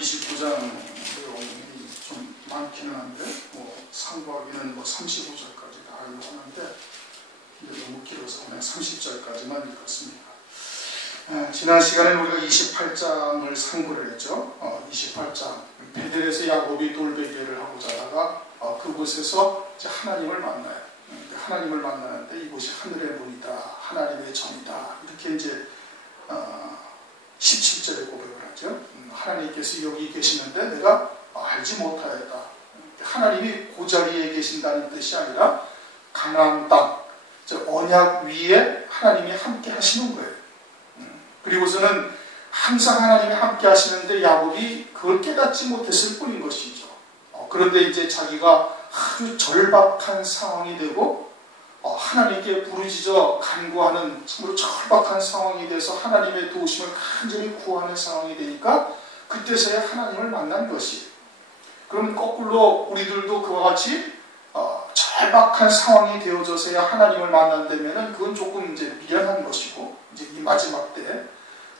29장 내용이 좀 많기는 한데 상고하기는 35절까지 다 하려고 하는데 너무 길어서 그냥 30절까지만 읽었습니다. 지난 시간에 우리가 28장을 상고를 했죠. 28장 베델에서 야곱이 돌베개를 하고자 하다가 그곳에서 이제 하나님을 만나요. 하나님을 만나는데 이곳이 하늘의 문이다, 하나님의 전이다, 이렇게 이제 17절에 고백을 하죠. 하나님께서 여기 계시는데 내가 알지 못하였다. 하나님이 그 자리에 계신다는 뜻이 아니라 가나안 땅, 언약 위에 하나님이 함께 하시는 거예요. 그리고서는 항상 하나님이 함께 하시는데 야곱이 그걸 깨닫지 못했을 뿐인 것이죠. 그런데 이제 자기가 아주 절박한 상황이 되고 하나님께 부르짖어 간구하는 정말 절박한 상황이 돼서 하나님의 도우심을 간절히 구하는 상황이 되니까 그때서야 하나님을 만난 것이. 그럼 거꾸로 우리들도 그와 같이 절박한 상황이 되어져서야 하나님을 만난다면은 그건 조금 이제 미련한 것이고, 이제 이 마지막 때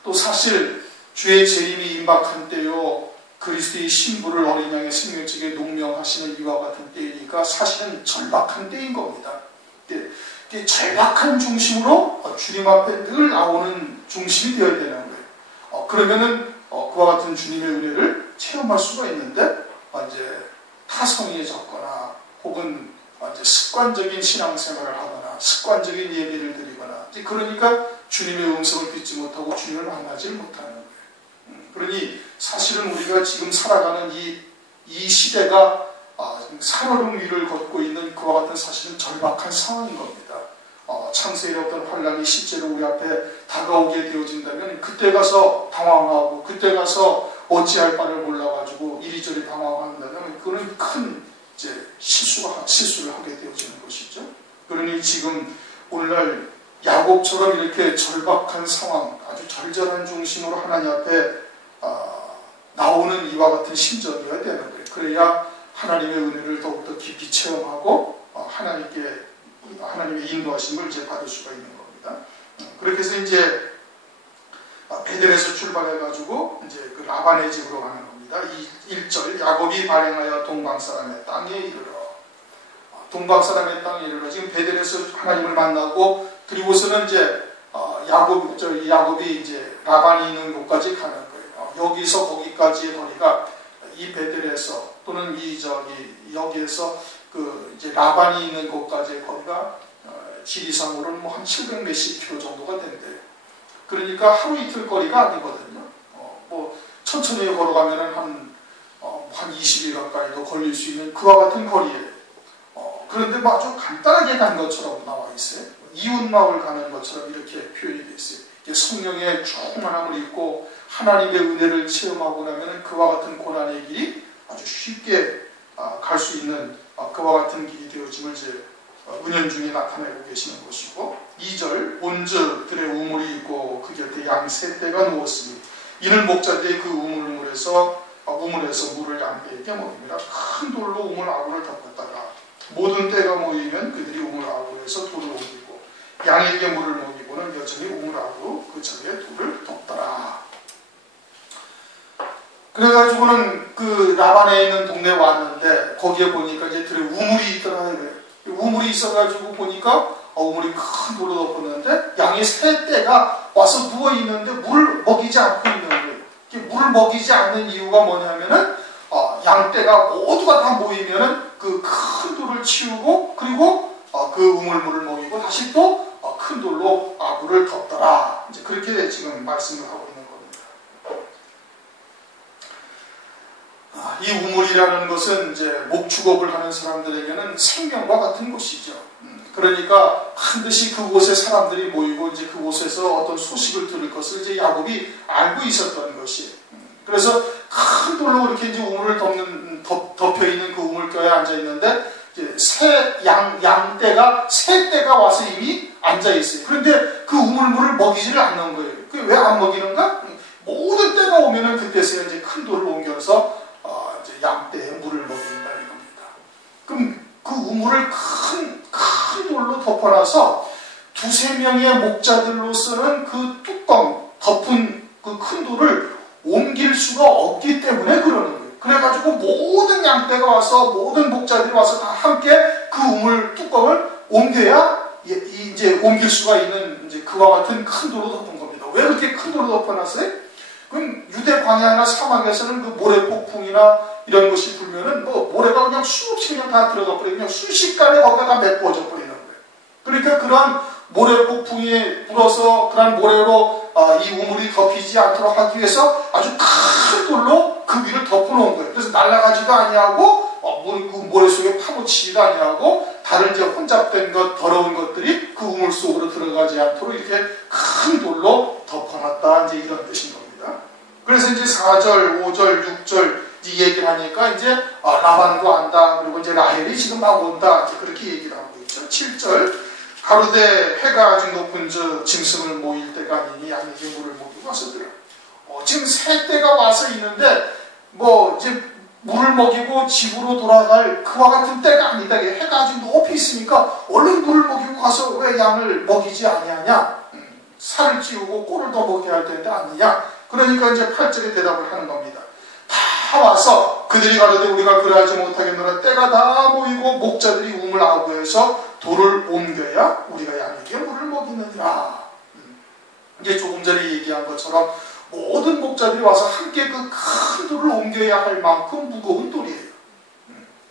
또 사실 주의 재림이 임박한 때요, 그리스도의 신부를 어린 양의 생명책에 농명하시는 이와 같은 때이니까 사실은 절박한 때인 겁니다. 절박한 중심으로 주님 앞에 늘 나오는 중심이 되어야 되는 거예요. 그러면은 그와 같은 주님의 은혜를 체험할 수가 있는데 이제 타성이해졌거나 혹은 이제 습관적인 신앙생활을 하거나 습관적인 예배를 드리거나 그러니까 주님의 음성을 듣지 못하고 주님을 만나지 못하는 거예요. 그러니 사실은 우리가 지금 살아가는 이 시대가 살얼음 위를 걷고 있는 그와 같은 사실은 절박한 상황인 겁니다. 창세의 어떤 환란이 실제로 우리 앞에 다가오게 되어진다면 그때 가서 당황하고 그때 가서 어찌할 바를 몰라가지고 이리저리 당황한다면 그거는 큰 이제 실수를 하게 되어지는 것이죠. 그러니 지금 오늘날 야곱처럼 이렇게 절박한 상황, 아주 절절한 중심으로 하나님 앞에 나오는 이와 같은 심정이어야 되는 거예요. 그래야 하나님의 은혜를 더욱더 깊이 체험하고 하나님의 인도하심을 이제 받을 수가 있는 겁니다. 그렇게 해서 이제 베델에서 출발해가지고 이제 그 라반의 집으로 가는 겁니다. 1절 야곱이 발행하여 동방사람의 땅에 이르러. 동방사람의 땅에 이르러 지금 베델에서 하나님을 만나고 그리고서는 이제 야곱이 이제 라반이 있는 곳까지 가는 거예요. 여기서 거기까지의 거리가 이 베델에서 또는 여기에서 그 이제 라반이 있는 곳까지의 거리가 지리상으로는 한 700 몇십 킬로 정도가 된대요. 그러니까 하루 이틀 거리가 아니거든요. 천천히 걸어가면은 한 20일 가까이도 걸릴 수 있는 그와 같은 거리예요. 그런데 아주 간단하게 간 것처럼 나와 있어요. 이웃마을 가는 것처럼 이렇게 표현이 되어 있어요. 성령의 충만함을 입고 하나님의 은혜를 체험하고 나면 그와 같은 고난의 길이 아주 쉽게 갈 수 있는 그와 같은 길이 되어짐을 이제 은연중에 나타내고 계시는 것이고 2절 온즉 들의 우물이 있고 그 곁에 양 세 떼가 누웠으니 이는 목자들이 그 우물에서 물을 양떼에게 먹입니다. 큰 돌로 우물 아구를 덮었다가 모든 떼가 모이면 그들이 우물 아구에서 돌을 옮기고 양에게 물을 먹이고는 여전히 우물 아구 그 자리에 돌을 덮더라. 그래가지고는 그 라반에 있는 동네에 왔는데 거기에 보니까 이제 들에 우물이 있더라고요. 우물이 있어가지고 보니까 우물이 큰 돌로 덮었는데 양의 세 떼가 와서 누워있는데 물을 먹이지 않고 있는 거예요. 물을 먹이지 않는 이유가 뭐냐면은 양떼가 모두가 다 모이면은 그 큰 돌을 치우고 그리고 그 우물물을 먹이고 다시 또 큰 돌로 아구를 덮더라. 이제 그렇게 지금 말씀을 하고 있는 겁니다. 이 우물이라는 것은 이제 목축업을 하는 사람들에게는 생명과 같은 곳이죠. 그러니까 반드시 그곳에 사람들이 모이고 이제 그곳에서 어떤 소식을 들을 것을 이제 야곱이 알고 있었던 것이에요. 그래서 큰 돌로 이렇게 이제 우물을 덮여 있는 그 우물가에 앉아 있는데 양떼가 세 떼가 와서 이미 앉아 있어요. 그런데 그 우물물을 먹이지를 않는 거예요. 왜 안 먹이는가? 모든 때가 오면은 그때서야 이제 큰 돌을 옮겨서 이제 양떼에 물을 먹인다 이겁니다. 그럼 그 우물을 큰 돌로 덮어놔서 두세 명의 목자들로서는 그 뚜껑 덮은 그 큰 돌을 옮길 수가 없기 때문에 그러는 거예요. 그래가지고 모든 양떼가 와서 모든 목자들이 와서 다 함께 그 우물 뚜껑을 옮겨야 이제 옮길 수가 있는 이제 그와 같은 큰 돌로 덮은 겁니다. 왜 그렇게 큰 돌로 덮어놨어요? 그럼 유대 광야나 사막에서는 그 모래 폭풍이나 이런 것이 불면은 뭐 모래가 그냥 수없이 그냥 다 들어가 버리고 그냥 순식간에 거기가 다 메꿔져 버리는 거예요. 그러니까 그런 모래 폭풍이 불어서 그런 모래로 이 우물이 덮이지 않도록 하기 위해서 아주 큰 돌로 그 위를 덮어놓은 거예요. 그래서 날아가지도 아니하고 그 모래 속에 파묻히지도 아니하고 다른 이제 혼잡된 것, 더러운 것들이 그 우물 속으로 들어가지 않도록 이렇게 큰 돌로 덮어놨다. 이제 이런 뜻인 겁니다. 그래서 이제 4절, 5절, 6절 이 얘기를 하니까 이제 라반도 안다. 그리고 이제 라헬이 지금 막 온다. 이제 그렇게 얘기를 하고 있죠. 7절 가로되 해가 아직 높은 저 짐승을 모일 때가 아니니 양에게 물을 먹이고 와서더라. 지금 새 때가 와서 있는데 뭐 이제 물을 먹이고 집으로 돌아갈 그와 같은 때가 아니다. 해가 아직 높이 있으니까 얼른 물을 먹이고 가서 왜 양을 먹이지 아니하냐? 살을 찌우고 꼴을 더 먹게 할 텐데 아니냐? 그러니까 이제 8절에 대답을 하는 겁니다. 다 와서 그들이 가로되 우리가 그러하지 못하겠노라. 때가 다 모이고 목자들이 우물 아구에서 돌을 옮겨야 우리가 양에게 물을 먹이느니라. 이제 조금 전에 얘기한 것처럼 모든 목자들이 와서 함께 그 큰 돌을 옮겨야 할 만큼 무거운 돌이에요.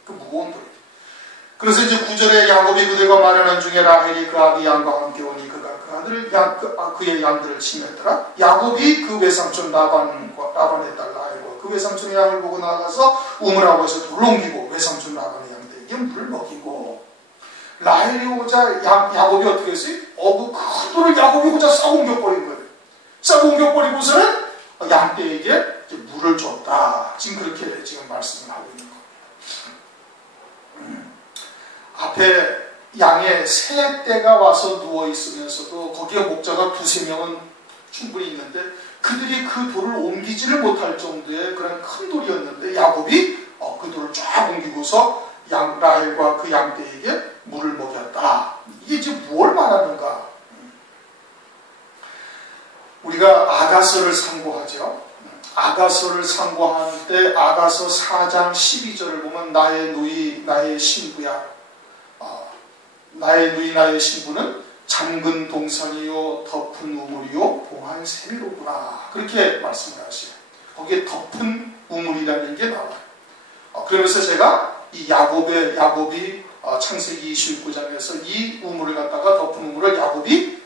그 무거운 돌이에요. 그래서 이제 9절에 야곱이 그들과 말하는 중에 라헬이 그 아비 양과 함께 오니 그가 그 아들 그의 양들을 치매더라. 야곱이 그 외삼촌 라반의 딸 라헬과 그 외삼촌의 양을 보고 나가서 우물 아구에서 돌을 옮기고 외삼촌 라반의 양들에게 물을 먹이고 라헬이 오자 야곱이 어떻게 했어요? 그 큰 돌을 야곱이 오자 싹 옮겨버린 거예요. 싹 옮겨버리고서는 양떼에게 물을 줬다. 지금 그렇게 지금 말씀을 하고 있는 겁니다. 앞에 양의 세 떼가 와서 누워있으면서도 거기에 목자가 두세 명은 충분히 있는데 그들이 그 돌을 옮기지를 못할 정도의 그런 큰 돌이었는데 야곱이 그 돌을 쫙 옮기고서 라헬과 그 양떼에게 물을 먹였다. 이게 지금 무엇을 말하는가? 우리가 아가서를 상고하죠. 아가서를 상고하는 때 아가서 4장 12절을 보면 나의 누이 나의 신부야. 나의 누이 나의 신부는 잠근 동산이요 덮은 우물이요 봉한 샘이로구나. 그렇게 말씀을 하시요. 거기에 덮은 우물이라는 게 나와요. 그러면서 제가 이 야곱이 창세기 29장에서 이 우물을 갖다가 덮은 우물을 야곱이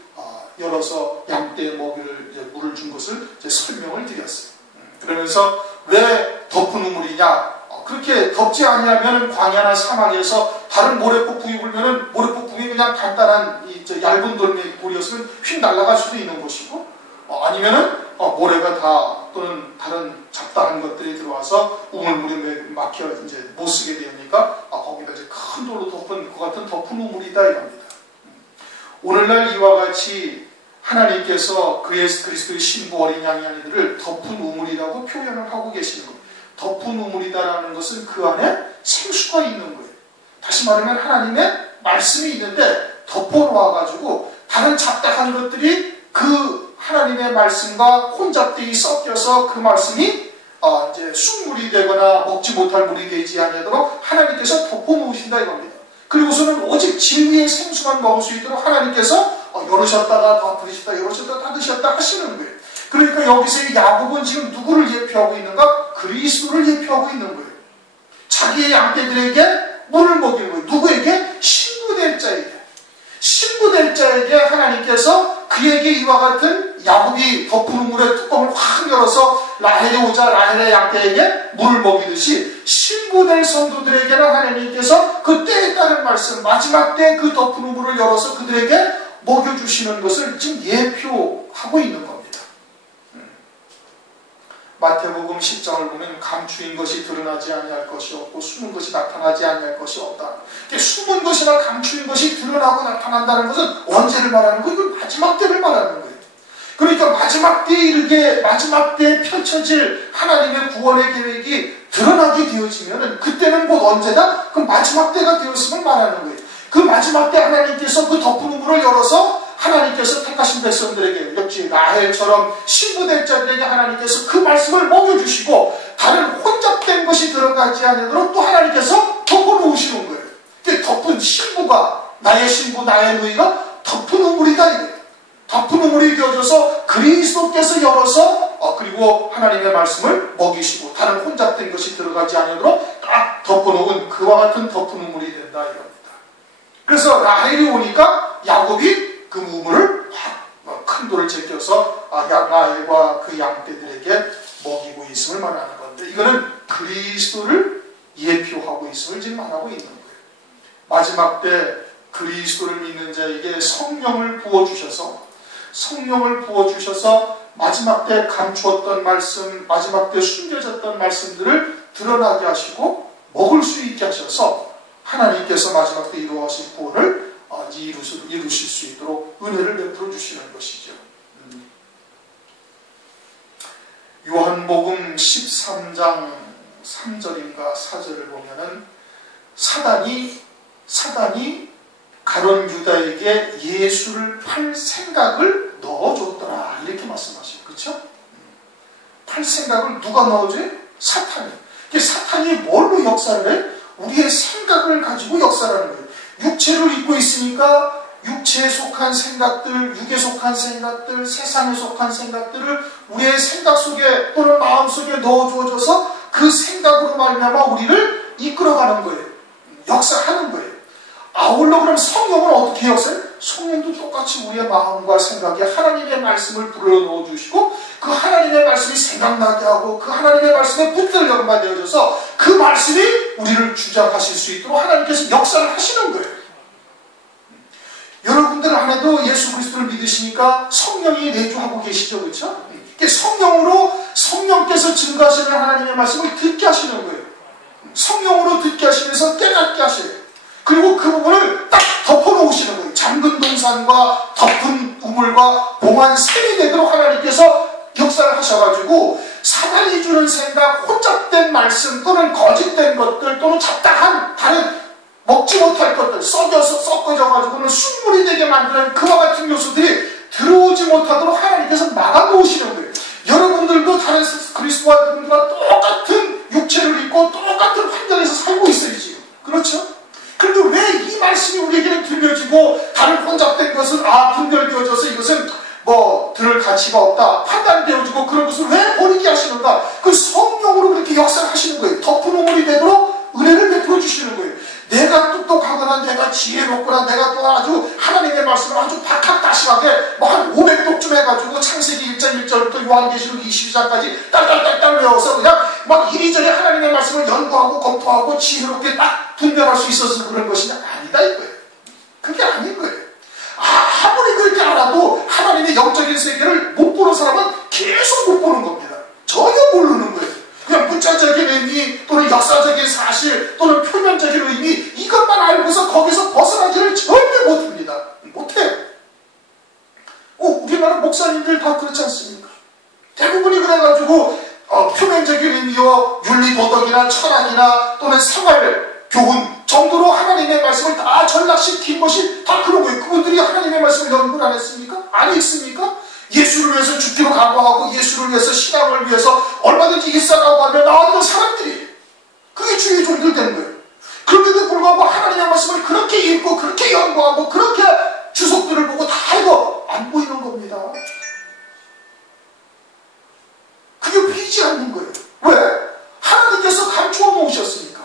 열어서 양떼 먹이를 물을 준 것을 설명을 드렸어요. 그러면서 왜 덮은 우물이냐? 그렇게 덮지 아니하면 광야나 사막에서 다른 모래폭풍이 불면은 모래폭풍이 그냥 간단한 얇은 돌이었으면 휙 날아갈 수도 있는 것이고, 아니면은 모래가 다 또는 다른 잡다한 것들이 들어와서 우물물이 막혀 이제 못 쓰게 되니까 거기다 이제 큰 돌로 덮은 그 같은 덮은 우물이다 이겁니다. 오늘날 이와 같이 하나님께서 그리스도의 신부 어린 양의 아이들을 덮은 우물이라고 표현을 하고 계시는 겁니다. 덮은 우물이다라는 것은 그 안에 생수가 있는 거예요. 다시 말하면 하나님의 말씀이 있는데 덮어놓아가지고 다른 잡다한 것들이 그 하나님의 말씀과 혼잡되이 섞여서 그 말씀이 이제 쑥물이 되거나 먹지 못할 물이 되지 아니하도록 하나님께서 덮어놓으신다 이겁니다. 그리고서는 오직 진리의 생수만 먹을 수 있도록 하나님께서 열으셨다가 다 드셨다 열으셨다가 다 드셨다 하시는 거예요. 그러니까 여기서 야곱은 지금 누구를 예표하고 있는가? 그리스도를 예표하고 있는 거예요. 자기의 양떼들에게 물을 먹이는 거예요. 누구에게? 신부될 자에게. 신부될 자에게 하나님께서 그에게 이와 같은 야곱이 덮은 우물의 뚜껑을 확 열어서 라헬이 오자 라헬의 양떼에게 물을 먹이듯이 신부될 성도들에게는 하나님께서 그 때에 따른 말씀 마지막 때 그 덮은 우물을 열어서 그들에게 먹여주시는 것을 지금 예표하고 있는 겁니다. 마태복음 10장을 보면 감추인 것이 드러나지 아니할 것이 없고 숨은 것이 나타나지 아니할 것이 없다. 숨은 것이나 감추인 것이 드러나고 나타난다는 것은 언제를 말하는 거예요? 이건 마지막 때를 말하는 거예요. 그러니까 마지막 때에 이르게 마지막 때에 펼쳐질 하나님의 구원의 계획이 드러나게 되어지면 그때는 곧 언제다? 그 마지막 때가 되었음을 말하는 거예요. 그 마지막 때 하나님께서 그 덮은 우물을 열어서 하나님께서 택하신 백성들에게 역시 라헬처럼 신부될 자들에게 하나님께서 그 말씀을 먹여주시고 다른 혼잡된 것이 들어가지 않도록 또 하나님께서 덮어놓으시는 거예요. 덮은 신부가 나의 신부 나의 누이가 덮은 우물이다 이거예요. 덮은 우물이 되어져서 그리스도께서 열어서 그리고 하나님의 말씀을 먹이시고 다른 혼잡된 것이 들어가지 않도록 딱 덮어놓은 그와 같은 덮은 우물이 된다 이겁니다. 그래서 라헬이 오니까 야곱이 그 우물을 큰 돌을 제껴서 라헬과 그 양떼들에게 먹이고 있음을 말하는 건데 이거는 그리스도를 예표하고 있음을 지금 말하고 있는 거예요. 마지막 때 그리스도를 믿는 자에게 성령을 부어주셔서 마지막 때 감추었던 말씀, 마지막 때 숨겨졌던 말씀들을 드러나게 하시고 먹을 수 있게 하셔서 하나님께서 마지막 때 이루어질 구원을 이루실 수 있도록 은혜를 베풀어 주시는 것이죠. 요한복음 13장 3절인가 4절을 보면은 사단이 가룟 유다에게 예수를 팔 생각을 넣어줬더라 이렇게 말씀하시죠. 그렇죠? 팔 생각을 누가 넣어줘요? 사탄이. 사탄이 뭘로 역사를 해? 우리의 생각을 가지고 역사를 하는 거예요. 육체를 입고 있으니까 육체에 속한 생각들, 육에 속한 생각들, 세상에 속한 생각들을 우리의 생각 속에 또는 마음 속에 넣어주어져서 그 생각으로 말미암아 우리를 이끌어가는 거예요. 역사하는 거예요. 아울러 그럼 성령은 어떻게 역사해요? 성령도 똑같이 우리의 마음과 생각에 하나님의 말씀을 불어넣어 주시고 그 하나님의 말씀이 생각나게 하고 그 하나님의 말씀에 붙들 연관 되어져서 그 말씀이 우리를 주장하실 수 있도록 하나님께서 역사를 하시는 거예요. 여러분들 안에도 예수 그리스도를 믿으시니까 성령이 내주하고 계시죠. 그렇죠? 성령으로 성령께서 증거하시는 하나님의 말씀을 듣게 하시는 거예요. 성령으로 듣게 하시면서 깨닫게 하셔요. 그리고 그 부분을 딱 덮어놓으시는 거예요. 잠근 동산과 덮은 우물과 봉한 샘이 되도록 하나님께서 역사를 하셔가지고 사단이 주는 생각, 혼잡된 말씀 또는 거짓된 것들 또는 잡다한 다른 먹지 못할 것들 섞어져가지고는 순물이 되게 만드는 그와 같은 요소들이 들어오지 못하도록 하나님께서 막아놓으시는 거예요. 여러분들도 다른 그리스도와 분들과 똑같은 육체를 입고 똑같은 환경에서 살고 있어요 지금. 그렇죠? 그런데 왜 이 말씀이 우리에게는 들려지고 다른 혼잡된 것은 분별되어져서 이것은 들을 가치가 없다 판단되어지고 그런 것을 왜 버리게 하시는가? 그 성령으로 그렇게 역사를 하시는 거예요. 덮은 우물이 되도록 은혜를 베풀어 주시는 거예요. 내가 똑똑하거나 내가 지혜롭거나 내가 또 아주 하나님의 말씀을 아주 박학다식하게 한 500독쯤 해가지고 창세기 1장 1절부터 요한계시록 22장까지 딸딸딸딸 외워서 그냥 이리저리 하나님의 말씀을 연구하고 검토하고 지혜롭게 딱 분별할 수 있어서 그런 것이 아니다 이거예요. 그게 아닌 거예요. 아무리 그렇게 알아도 하나님의 영적인 세계를 못 보는 사람은 계속 못 보는 겁니다. 전혀 모르는 거예요. 그냥 문자적인 의미 또는 역사적인 사실 또는 표면적인 의미 이것만 알고서 거기서 벗어나기를 절대 못합니다. 못해요. 우리나라 목사님들 다 그렇지 않습니까? 대부분이 그래가지고 표면적인 의미와 윤리도덕이나 철학이나 또는 생활 교훈 정도로 하나님의 말씀을 다 전락시킨 것이 다 그런 거예요. 그분들이 하나님의 말씀을 연구를 안 했습니까? 안 읽습니까? 예수를 위해서 죽기로 각오하고 예수를 위해서 신앙을 위해서 얼마든지 일살라고 하며 나왔던 사람들이 그게 주의 종들 되는 거예요. 그런데도 불구하고 하나님의 말씀을 그렇게 읽고 그렇게 연구하고 그렇게 주석들을 보고 다 이거 안 보이는 겁니다. 그게 보이지 않는 거예요. 왜? 하나님께서 감추어 놓으셨으니까.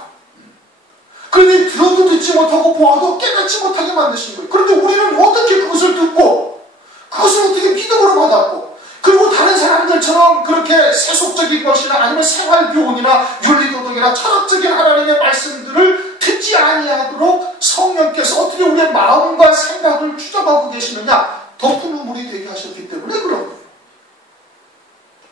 그런데 들어도 듣지 못하고 보아도 깨닫지 못하게 만드신 거예요. 그런데 우리는 어떻게 그것을 듣고 그것을 어떻게 믿음으로 받았고 그리고 다른 사람들처럼 그렇게 세속적인 것이나 아니면 생활교훈이나 윤리도덕이나 철학적인 하나님의 말씀들을 듣지 아니하도록 성령께서 어떻게 우리의 마음과 생각을 추적하고 계시느냐? 덮은 우물이 되게 하셨기 때문에 그런 거예요.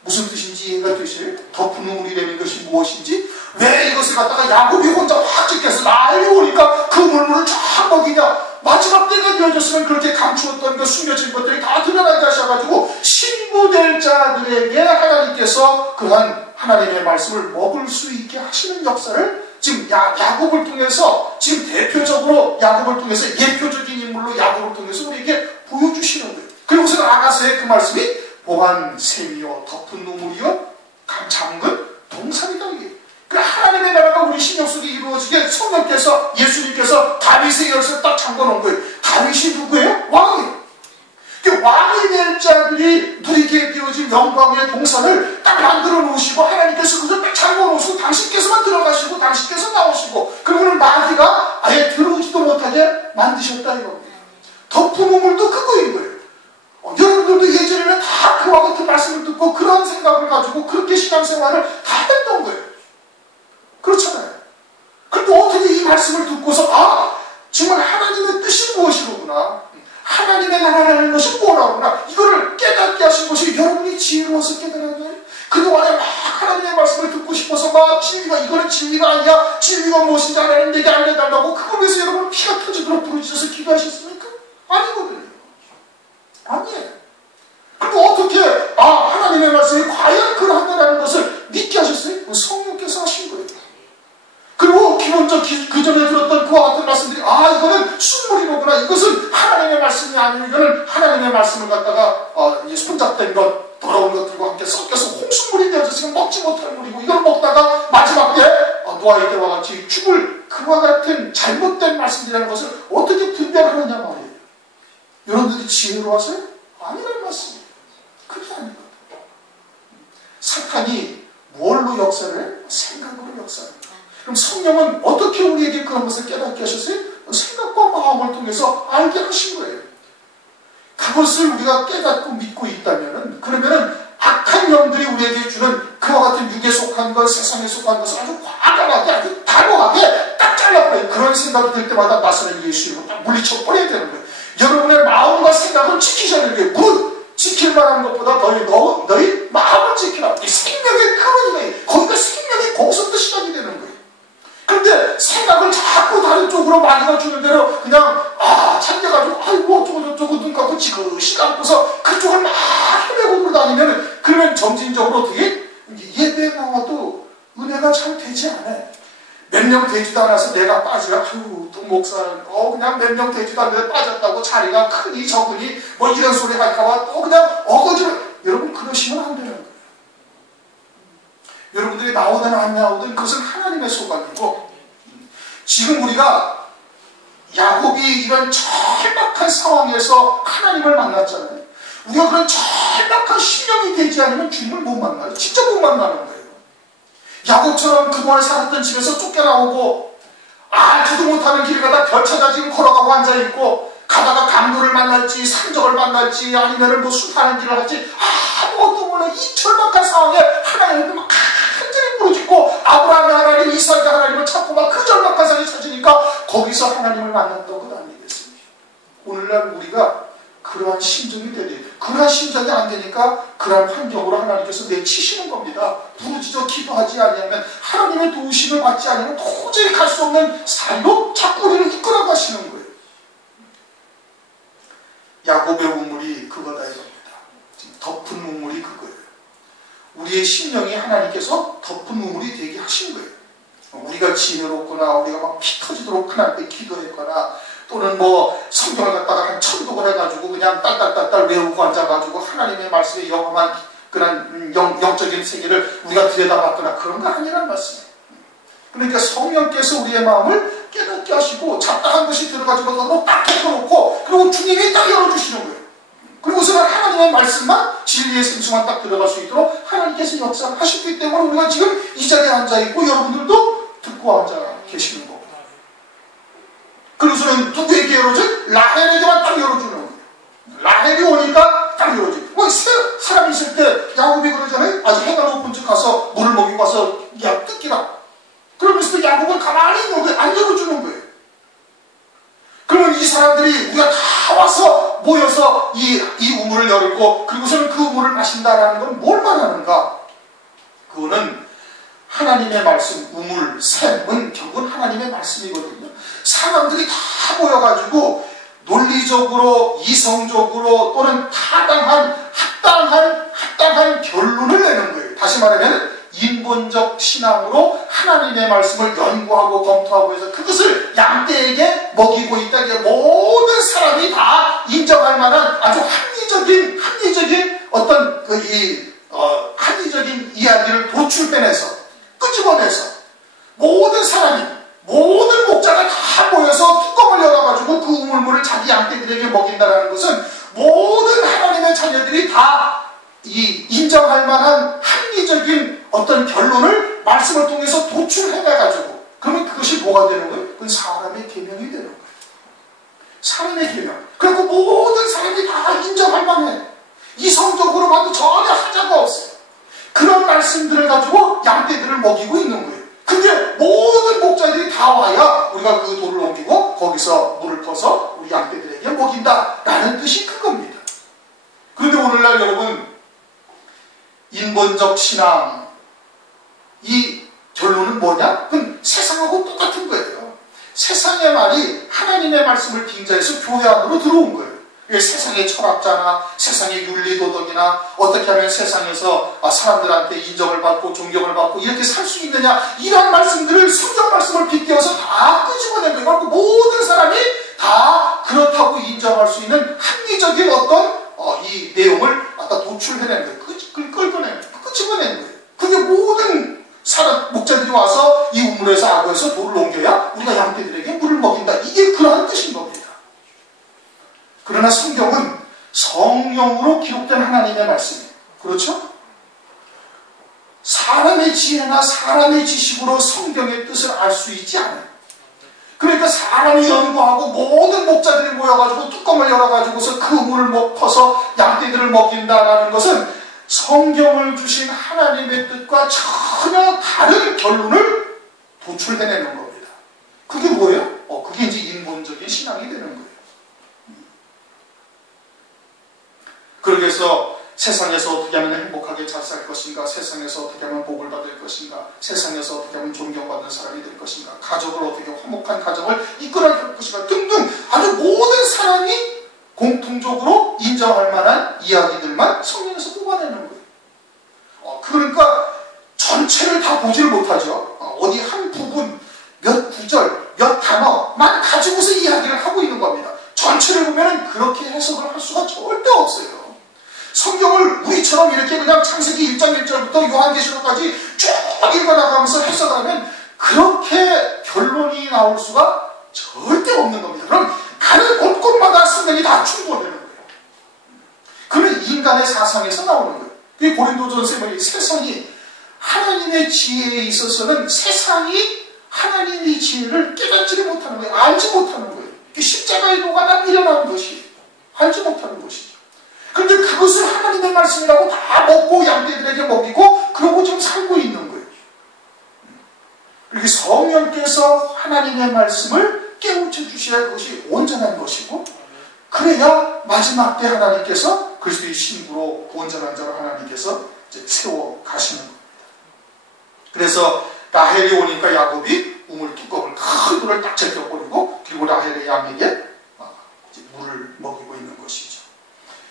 무슨 뜻인지 이해가 되세요? 덮은 우물이 되는 것이 무엇인지 왜 이것을 갖다가 야곱이 혼자 확 찍혀서 나일이 오니까 그 물물을 쫙 먹이냐? 마지막 때가 되어졌으면 그렇게 감추었던 것, 숨겨진 것들이 다 드러나게 하셔가지고 신부될 자들에게 하나님께서 그러한 하나님의 말씀을 먹을 수 있게 하시는 역사를 지금 야곱을 통해서 지금 대표적으로 야곱을 통해서 예표적인 인물로 야곱을 통해서 우리에게 보여주시는 거예요. 그리고서 나가서의 그 말씀이 보한 셈이요 덮은 눈물이요 잠근 동산이다. 그 하나님의 나라가 우리 심령 속에 이루어지게 성령께서 예수님께서 다윗의 열쇠를 딱 잠궈놓은 거예요. 다윗이 누구예요? 왕이에요. 왕이 될 자들이 누리게 되어진 영광의 동산을 딱 만들어 놓으시고 하나님께서 그것을 딱 잠궈 놓으시고 당신께서만 들어가시고 당신께서 나오시고 그러고는 마귀가 아예 들어오지도 못하게 만드셨다 이겁니다. 덮은 우물도 그거인 거예요. 여러분들도 예전에는 다 그와 같은 말씀을 듣고 그런 생각을 가지고 그렇게 신앙생활을 다 했던 거예요. 그렇잖아요. 그런데 어떻게 이 말씀을 듣고서 정말 하나님의 뜻이 무엇이로구나, 하나님의 나라라는 것이 뭐라구나, 이거를 깨닫게 하신 것이 여러분이 지혜로워서 깨달은 거예요. 그동안에 막 하나님의 말씀을 듣고 싶어서 막 진리가 이거는 진리가 아니야, 진리가 무엇인지 하나님 내게 알려달라고 그걸 위해서 여러분 피가 터지도록 부르짖어서 기도하셨습니까? 아니거든요. 아니에요. 그리고 어떻게 하나님의 말씀이 과연 그러하다는 것을 믿게 하셨어요? 성령께서 하신 거예요. 그리고 기본적 그 전에 들었던 그와 같은 말씀들이 이거는 쑥물이로구나, 이것은 하나님의 말씀이 아니고 이거는 하나님의 말씀을 갖다가 손잡된 것 더러운 것들과 함께 섞여서 홍수물이 되어서 지금 먹지 못할 물이고 이걸 먹다가 마지막 때 노아의 때와 같이 죽을 그와 같은 잘못된 말씀이라는 것을 어떻게 분별하느냐 말이에요. 여러분들이 지혜로워서요? 아니란 말씀이에요. 그게 아닙니다. 사탄이 뭘로 역사를 해요? 생각으로 역사합니다. 그럼 성령은 어떻게 우리에게 그런 것을 깨닫게 하셨어요? 생각과 마음을 통해서 알게 하신 거예요. 그것을 우리가 깨닫고 믿고 있다면은, 그러면은 악한 영들이 우리에게 주는 그와 같은 육에 속한 것, 세상에 속한 것을 아주 과감하게, 아주 단호하게 딱 잘라버려요. 그런 생각이 들 때마다 나서는 예수 이름으로 딱 물리쳐버려야 되는 거예요. 여러분의 마음과 생각을 지키셔야 되는 거예요. 지킬 만한 것보다 너희 마음을 지키라. 이 생명의 근원이에요. 거기가 생명이 거기서부터 시작이 되는 거예요. 그런데 생각을 자꾸 다른 쪽으로 마귀가 주는 대로 그냥 찾겨가지고 아이고 어쩌고 눈 감고 지그시 감고서 그쪽을 막 헤매고 돌아다니면, 그러면 점진적으로 어떻게 예배에 나와도 은혜가 잘 되지 않아요. 몇 명 되지도 않아서 내가 빠지라, 또 목사는 그냥 몇 명 되지도 않는데 빠졌다고 자리가 크니 적으니 뭐 이런 소리 할까봐 또 그냥 어거지로, 여러분 그러시면 안 되는 거예요. 여러분들이 나오든 안 나오든 그것은 하나님의 소관이고, 지금 우리가 야곱이 이런 절박한 상황에서 하나님을 만났잖아요. 우리가 그런 절박한 심령이 되지 않으면 주님을 못 만나요. 진짜 못 만나는 거예요. 야곱처럼 그동안 살았던 집에서 쫓겨나오고 알지도 못하는 길을 가다 별 찾아 지금 걸어가고 앉아있고, 가다가 강도를 만날지 산적을 만날지 아니면 뭐 수타는 길을 할지 아무것도 몰라. 이 절박한 상황에 하나님을 막 간절히 부르짖고 아브라함의 하나님, 이삭의 하나님을 찾고 막 그 절박한 상황에 찾으니까 거기서 하나님을 만났던 것 아니겠습니까? 오늘날 우리가 그러한 심정이 되니, 그러한 심정이 안 되니까 그러한 환경으로 하나님께서 내치시는 겁니다. 부르짖어 기도하지 아니하면, 하나님의 도우심을 받지 않으면 도저히 갈 수 없는 삶으로 자꾸 우리를 이끌어 가시는 거예요. 야곱의 우물이 그거다 이겁니다. 덮은 우물이 그거예요. 우리의 심령이 하나님께서 덮은 우물이 되게 하신 거예요. 우리가 지혜롭거나 우리가 막 피 터지도록 하나님께 기도했거나, 또는 뭐 성경을 갖다가 한 천독을 해가지고 그냥 딸딸딸딸 외우고 앉아가지고 하나님의 말씀에 영험한 그런 영적인 세계를 우리가 들여다봤거나 그런 거 아니란 말씀이에요. 그러니까 성령께서 우리의 마음을 깨닫게 하시고 잡다한 것이 들어가지고 너무 딱 덮어놓고, 그리고 주님이 딱 열어주시는 거예요. 그리고서는 하나님의 말씀만, 진리의 생수만 딱 들어갈 수 있도록 하나님께서 역사를 하셨기 때문에 우리가 지금 이 자리에 앉아있고 여러분들도 듣고 앉아 계시는 겁니다. 그리고서는 누구에게 열어줘? 라헬에게만 딱 열어주는 거예요. 라헬이 오니까 딱 열어줘요. 사람이 있을 때 야곱이 그러잖아요. 아직 해가 높은 즉 가서 물을 먹이고 와서 야 뜯기라. 그러면서 야곱은 가만히 있는 거예요. 안 열어주는 거예요. 그러면 이 사람들이 우리가 다 와서 모여서 이 우물을 열고 그리고서는 그 우물을 마신다라는 건 뭘 말하는가? 그거는 하나님의 말씀, 우물, 샘은 결국은 하나님의 말씀이거든요. 사람들이 다 모여가지고 논리적으로, 이성적으로 또는 합당한 결론을 내는 거예요. 다시 말하면 인본적 신앙으로 하나님의 말씀을 연구하고 검토하고 해서 그것을 양떼에게 먹이고 있다. 모든 사람이 다 인정할 만한 아주 합리적인 어떤 합리적인 이야기를 도출해내서 끄집어내서 모든 사람이, 모든 목자가 다 모여서 뚜껑을 열어가지고 그 우물물을 자기 양떼들에게 먹인다는 것은 모든 하나님의 자녀들이 다 이 인정할 만한 합리적인 어떤 결론을 말씀을 통해서 도출해내가지고, 그러면 그것이 뭐가 되는 거예요? 그건 사람의 계명이 되는 거예요. 사람의 계명. 그리고 모든 사람이 다 인정할 만해. 이성적으로 봐도 전혀 하자가 없어요. 그런 말씀들을 가지고 양떼들을 먹이고 있는 거예요. 근데 모든 목자들이 다 와야 우리가 그 돌을 옮기고 거기서 물을 퍼서 우리 양떼들에게 먹인다라는 뜻이 그겁니다. 그런데 오늘날 여러분, 인본적 신앙, 이 결론은 뭐냐? 그건 세상하고 똑같은 거예요. 세상의 말이 하나님의 말씀을 빙자해서 교회 안으로 들어온 거예요. 세상의 철학자나 세상의 윤리도덕이나 어떻게 하면 세상에서 사람들한테 인정을 받고 존경을 받고 이렇게 살 수 있느냐, 이런 말씀들을 성경 말씀을 빗대어서 다 끄집어낸 거예요. 모든 사람이 다 그렇다고 인정할 수 있는 합리적인 어떤 이 내용을 갖다 도출해낸 거예요. 끄집어낸 거예요. 그게 모든 사람, 목자들이 와서 이 우물에서 악어에서 돌을 옮겨야 우리가 양떼들에게 물을 먹인다. 이게 그러한 뜻인 겁니다. 그러나 성경은 성령으로 기록된 하나님의 말씀이에요. 그렇죠? 사람의 지혜나 사람의 지식으로 성경의 뜻을 알 수 있지 않아요. 그러니까 사람이 연구하고 모든 목자들이 모여가지고 뚜껑을 열어가지고서 그 물을 퍼서 양떼들을 먹인다라는 것은 성경을 주신 하나님의 뜻과 전혀 다른 결론을 도출해내는 겁니다. 그게 뭐예요? 그게 이제 인본적인 신앙이 되는 거예요. 그러기 위해서 세상에서 어떻게 하면 행복하게 잘 살 것인가, 세상에서 어떻게 하면 복을 받을 것인가, 세상에서 어떻게 하면 존경받는 사람이 될 것인가, 가족을 어떻게 화목한 가정을 이끌어갈 것인가 등등 아주 모든 사람이 공통적으로 인정할 만한 이야기들만 성경에서 뽑아내는 거예요. 그러니까 전체를 다 보지를 못하죠. 어디 한 부분, 몇 구절, 몇 단어만 가지고서 이야기를 하고 있는 겁니다. 전체를 보면 그렇게 해석을 할 수가 절대 없어요. 성경을 우리처럼 이렇게 그냥 창세기 1장 1절부터 요한계시록까지 쭉 읽어나가면서 해석을 하면 그렇게 결론이 나올 수가 절대 없는 겁니다. 그럼 가는 곳곳마다 성경이 다 충돌되는 거예요. 그러면 인간의 사상에서 나오는 거예요. 이 고린도전서에 보면 세상이 하나님의 지혜에 있어서는 세상이 하나님의 지혜를 깨닫지를 못하는 거예요. 알지 못하는 거예요. 십자가의 도가 미련한 것이 알지 못하는 것이죠. 그런데 그것을 하나님의 말씀이라고 다 먹고 양떼들에게 먹이고 그러고 지금 살고 있는 거예요. 이렇게 성령께서 하나님의 말씀을 깨우쳐 주셔야 그것이 온전한 것이고, 그래야 마지막 때 하나님께서 그리스도의 신부로 온전한 자로 하나님께서 이제 세워 가시는 겁니다. 그래서 라헬이 오니까 야곱이 우물 뚜껑을 큰 돌을 딱 제껴버리고 그리고 라헬의 양에게 물을 먹이고 있는 것이죠.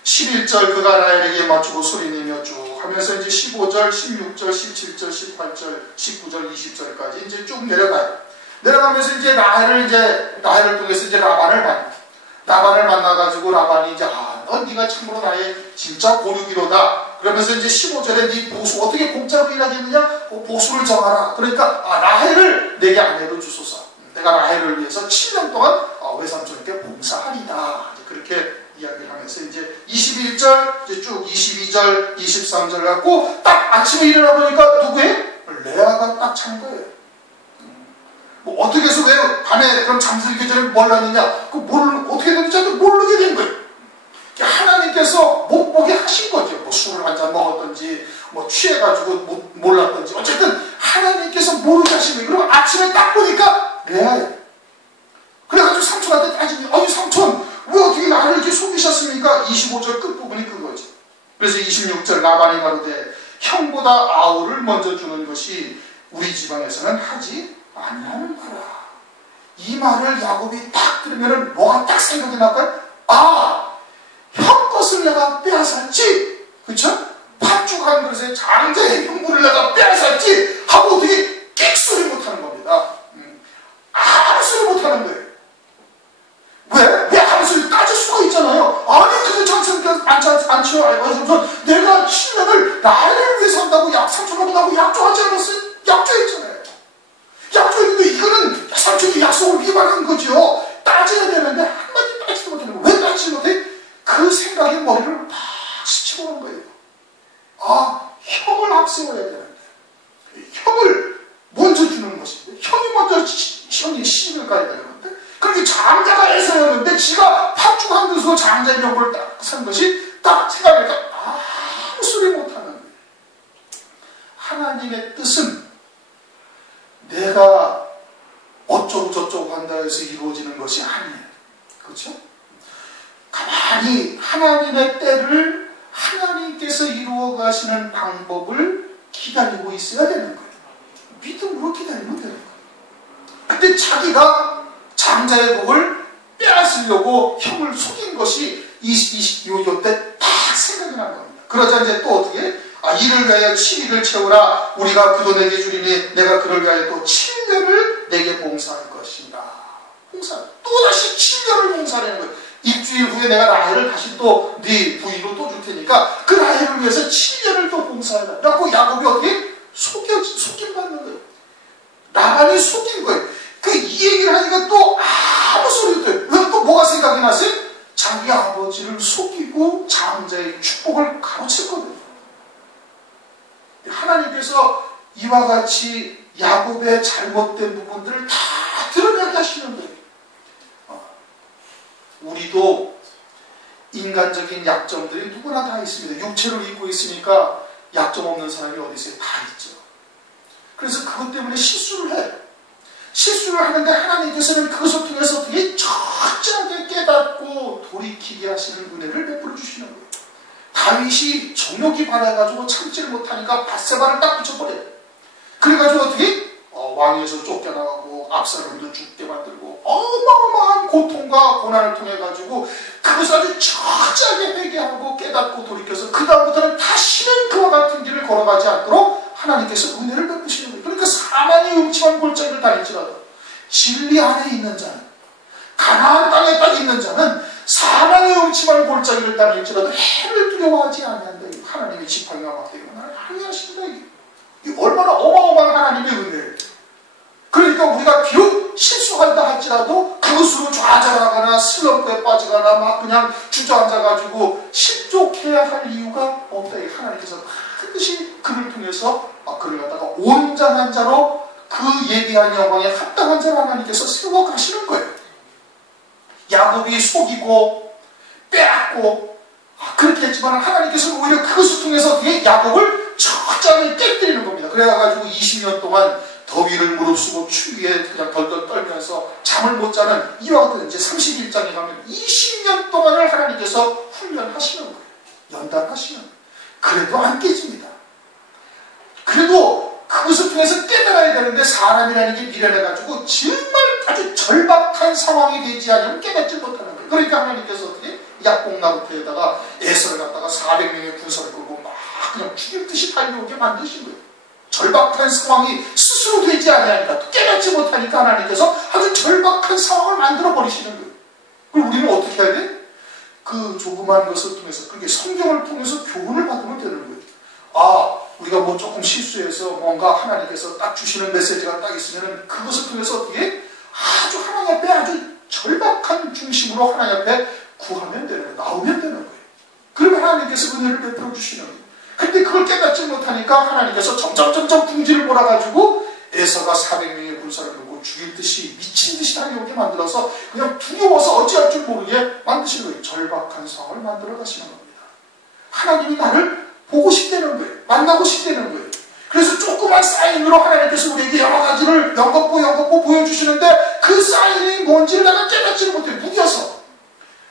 11절 그가 라헬에게 맞추고 소리내며 쭉 하면서 이제 15절, 16절, 17절, 18절, 19절, 20절까지 이제 쭉 내려가요. 내려가면서 이제 라헬을 통해서 이제 라반을 만나가지고 라반이 이제 너 네가 참으로 나의 진짜 고르기로다. 그러면서 이제 15절에 네 보수 어떻게 공짜로 일하겠느냐? 보수를 정하라. 그러니까 라헬을 내게 아내로 주소서. 내가 라헬을 위해서 7년 동안 외삼촌에게 봉사하리다. 그렇게 이야기를 하면서 이제 21절 이제 쭉 22절 23절 갖고 딱 아침에 일어나 보니까 누구예요? 레아가 딱 찬 거예요. 뭐 어떻게 해서 왜 밤에 그럼 잠들기 전에 몰랐느냐? 어떻게 됐는지 모르게 된 거예요. 하나님께서 못 보게 하신 거죠. 뭐 술을 한잔 먹었든지 뭐 취해가지고 몰랐든지 어쨌든 하나님께서 모르게 하신 거예요. 그리고 아침에 딱 보니까 레아예요. 그래가지고 삼촌한테 따지니 아니 삼촌 왜 어떻게 나를 이렇게 속이셨습니까? 25절 끝부분이 그거죠. 그래서 26절 라반이 가로되 형보다 아우를 먼저 주는 것이 우리 지방에서는 하지 아니하는 거라. 이 말을 야곱이 딱 들으면 뭐가 딱 생각이 날까요? 형 것을 내가 빼앗았지. 그쵸? 팥죽한 그릇에 장자의 흉물을 내가 빼앗았지 하고 어떻게 끽소리 못하는 겁니다. 아무 소리 못하는 거예요. 왜 아무 소리 따질 수가 있잖아요. 아니 그 가지고서 내가 7년을 나를 위해서 한다고 삼촌하고 나하고 약조하지 않았어요? 약조했잖아요. 약조했는데 이거는 삼촌이 약속을 위반한 거죠. 따져야 되는데 한마디 따지도 못하는 거예요. 왜 따지지 못해? 그 생각에 머리를 막 스치고 온 거예요. 아, 형을 앞세워야 되는데 형을 먼저 주는 것인데 형이 먼저 형이 시집을 가야 되는데 그렇게 장자가 애서였는데 지가 팥죽 한 그릇으로 장자의 명분을 딱 산 것이 딱 생각하니까 아무 소리 못하는 거예요. 하나님의 뜻은 내가 어쩌고 저쩌고 한다 해서 이루어지는 것이 아니에요. 그렇죠? 가만히 하나님의 때를 하나님께서 이루어 가시는 방법을 기다리고 있어야 되는 거예요. 믿음으로 기다리면 되는 거예요. 근데 자기가 장자의 복을 빼앗으려고 형을 속인 것이 요때 딱 생각이 난 겁니다. 그러자 이제 또 어떻게? 이를 위하여 7일을 채우라. 우리가 그 돈에게 주리니 내가 그를 위하여 또 7년을 내게 봉사할 것이다. 봉사. 또다시 7년을 봉사하는 거예요. 일주일 후에 내가 라헬을 다시 또 네 부인으로 또 줄 테니까 그 라헬을 위해서 7년을 또 봉사해라. 그래갖고 야곱이 어떻게? 속임받는 거예요. 라반이 속인 거예요. 이 얘기를 하니까 또 아무 소리도 돼요. 왜 또 뭐가 생각이 났어요? 자기 아버지를 속이고 장자의 축복을 가로챘거든요. 하나님께서 이와 같이 야곱의 잘못된 부분들을 다 드러내게 하시는 거예요. 우리도 인간적인 약점들이 누구나 다 있습니다. 육체를 입고 있으니까 약점 없는 사람이 어디 있어요? 다 있죠. 그래서 그것 때문에 실수를 해요. 실수를 하는데 하나님께서는 그것을 통해서 어떻게 철저하게 깨닫고 돌이키게 하시는 은혜를 베풀어 주시는 거예요. 다윗이 정욕이 받아가지고 참지를 못하니까 밧세바를 딱 붙여버려요. 그래가지고 어떻게? 왕에서 쫓겨나가고 압살롬도 죽게 만들고 어마어마한 고통과 고난을 통해가지고 그것을 아주 철저하게 회개하고 깨닫고 돌이켜서 그 다음부터는 다시는 그와 같은 길을 걸어가지 않도록 하나님께서 은혜를 베푸시는 거예요. 그러니까 사망의 음침한 골짜기를 다닐지라도 진리 안에 있는 자는, 가나안 땅에 딱 있는 자는 사망의 음침한 골짜기를 다닐지라도 해를 두려워하지 아니한다. 하나님의 지팡이와 막대기가 나를 항의하신다. 이 얼마나 어마어마한 하나님의 은혜예요. 그러니까 우리가 비록 실수한다 할지라도 그것으로 좌절하거나 슬럼프에 빠지거나 막 그냥 주저앉아가지고 실족해야 할 이유가 없다. 하나님께서 반드시 그를 통해서 그를 갖다가 온전한 자로 그 예비한 영광에 합당한 자로 하나님께서 세워 가시는 거예요. 야곱이 속이고 빼앗고 그렇게 했지만 하나님께서는 오히려 그것을 통해서 야곱을 철저하게 깨뜨리는 겁니다. 그래가지고 20년 동안 더위를 무릅쓰고 추위에 그냥 덜덜 떨면서 잠을 못 자는 이와 같은 이제 31장에 가면 20년 동안을 하나님께서 훈련하시는 거예요. 연단하시는 거예요. 그래도 안 깨집니다. 그래도 그것을 통해서 깨달아야 되는데 사람이라는 게 미련해가지고 정말 아주 절박한 상황이 되지 않으면 깨닫지 못하는 거예요. 그러니까 하나님께서 어떻게 약봉나루터에다가 에서를 갖다가 400명의 군사를 끌고 막 그냥 죽일 듯이 달려오게 만드신 거예요. 절박한 상황이 스스로 되지 않으니까 또 깨닫지 못하니까 하나님께서 아주 절박한 상황을 만들어 버리시는 거예요. 그럼 우리는 어떻게 해야 돼? 그 조그만 것을 통해서, 그게 성경을 통해서 교훈을 받으면 되는 거예요. 우리가 뭐 조금 실수해서 뭔가 하나님께서 딱 주시는 메시지가 딱 있으면 그것을 통해서 어떻게 아주 하나님 앞에 아주 절박한 중심으로 하나님 앞에 구하면 되는 거예요. 나오면 되는 거예요. 그러면 하나님께서 은혜를 베풀어 주시는 거예요. 근데 그걸 깨닫지 못하니까 하나님께서 점점 궁지를 몰아가지고 에서가 400명의 군사를 끌고 죽일 듯이 미친 듯이 달려오게 만들어서 그냥 두려워서 어찌할 줄 모르게 만드시는 거예요. 절박한 상황을 만들어 가시는 겁니다. 하나님이 나를 보고 싶다는 거예요. 만나고 싶다는 거예요. 그래서 조그만 사인으로 하나님께서 우리에게 여러 가지를 연겁보 보여주시는데 그 사인이 뭔지를 내가 깨닫지를 못해. 무뎌서.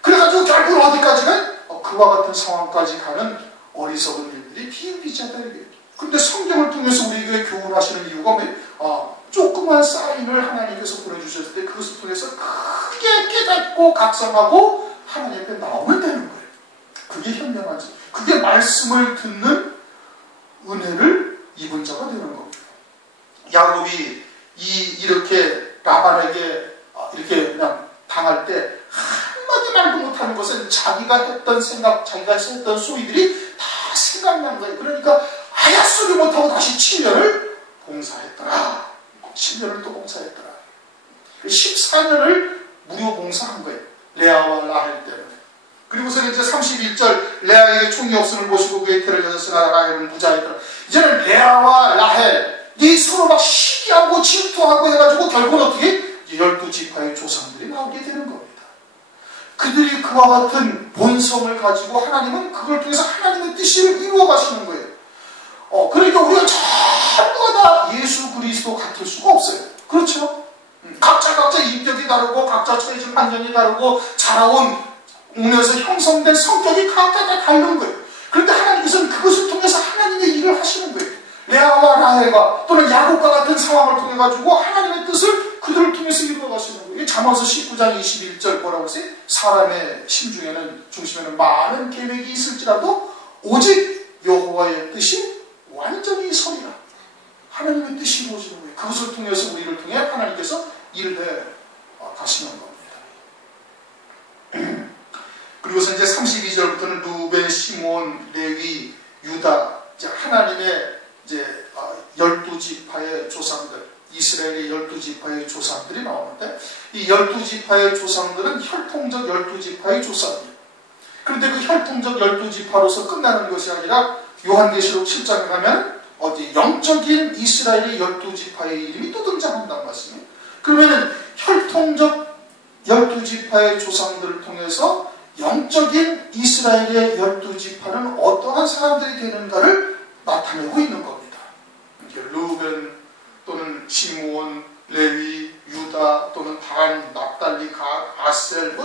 그래가지고 결국 어디까지는 그와 같은 상황까지 가는 어리석은 일들이 비일비재하다. 근데 성경을 통해서 우리에게 교훈하시는 이유가 뭐예요? 조그만 사인을 하나님께서 보내주셨을 때 그것을 통해서 크게 깨닫고 각성하고 하나님 앞에 나오면 되는 거예요. 그게 현명하지. 그게 말씀을 듣는 은혜를 입은 자가 되는 겁니다. 야곱이 이렇게 라반에게 이렇게 그냥 당할 때 한마디 말도 못하는 것은 자기가 했던 생각, 자기가 했던 소리들이 다 생각난 거예요. 그러니까 하야수리 못하고 다시 7년을 봉사했더라. 7년을 또 봉사했더라. 14년을 무료 봉사한 거예요. 레아와 라헬 때문에. 그리고서 이제 31절 레아에게 총이 없음을 보시고 그의 태를 여셨으나 라헬은 부자이더라. 이제는 레아와 라헬 이 서로 막 시기하고 질투하고 해가지고 결국은 어떻게 12지파의 조상들이 나오게 되는 겁니다. 그들이 그와 같은 본성을 가지고 하나님은 그걸 통해서 하나님의 뜻을 이루어 가시는 거예요. 그러니까 우리가 전부가 다 예수 그리스도 같을 수가 없어요. 그렇죠? 각자 인격이 다르고 각자 처해진 환경이 다르고 자라온 오면서 형성된 성격이 각자 다 다른 거예요. 그런데 하나님께서는 그것을 통해서 하나님의 일을 하시는 거예요. 레아와 라헬과 또는 야곱과 같은 상황을 통해 가지고 하나님의 뜻을 그들을 통해서 이루어 가시는 거예요. 잠언서 19장 21절 뭐라고 했어요? 사람의 심중에는 중심에는 많은 계획이 있을지라도 오직 여호와의 뜻이 완전히 서리라. 하나님의 뜻이 이루어지는 거예요. 그것을 통해서 우리를 통해 하나님께서 일해 가시는 겁니다. 그리고서 이제 32절부터는 루벤, 시몬, 레위, 유다, 이제 하나님의 이제 12지파의 조상들, 이스라엘의 12지파의 조상들이 나오는데 이 12지파의 조상들은 혈통적 12지파의 조상이에요. 그런데 그 혈통적 12지파로서 끝나는 것이 아니라 요한계시록 7장에 가면 영적인 이스라엘의 12지파의 이름이 또 등장한다는 말씀이에요. 그러면은 혈통적 12지파의 조상들을 통해서 영적인 이스라엘의 12지파는 어떠한 사람들이 되는가를 나타내고 있는 겁니다. 루벤 또는 시므온, 레위, 유다 또는 단, 납달리, 갓, 아셀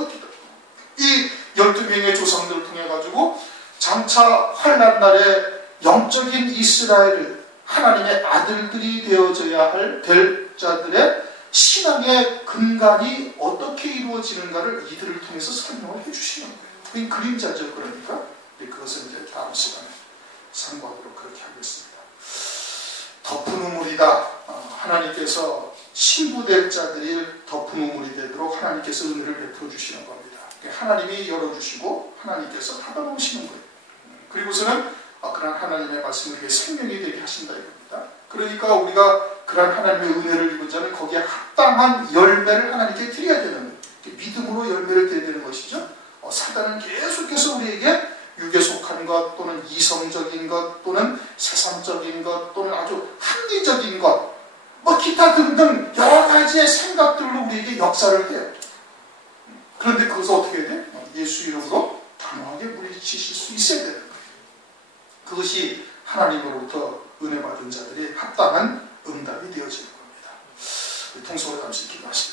이 12명의 조상들을 통해 가지고 장차 환난 날에 영적인 이스라엘을 하나님의 아들들이 되어져야 될 자들의 신앙의 근간이 어떻게 이루어지는가를 이들을 통해서 설명을 해주시는 거예요. 그게 그림자죠. 그러니까 그것은 이제 다음 시간에 상고하도록 그렇게 하겠습니다. 덮은 우물이다. 하나님께서 신부될 자들이 덮은 우물이 되도록 하나님께서 은혜를 베풀어 주시는 겁니다. 하나님이 열어주시고 하나님께서 닫아놓으시는 거예요. 그리고서는 그런 하나님의 말씀이 우리에게 생명이 되게 하신다 이겁니다. 그러니까 우리가 그런 하나님의 은혜를 입은 자는 거기에 합당한 열매를 하나님께 드려야 되는 거예요. 믿음으로 열매를 드려야 되는 것이죠. 사단은 계속해서 우리에게 육에 속한 것 또는 이성적인 것 또는 세상적인 것 또는 아주 합리적인 것 기타 등등 여러 가지의 생각들로 우리에게 역사를 해요. 그런데 그것을 어떻게 해야 돼? 예수 이름으로 단호하게 물리치실 수 있어야 되는 거예요. 그것이 하나님으로부터 은혜 받은 자들이 합당한 응답이 되어지는 겁니다. 통성으로 잠시 기도하십니다.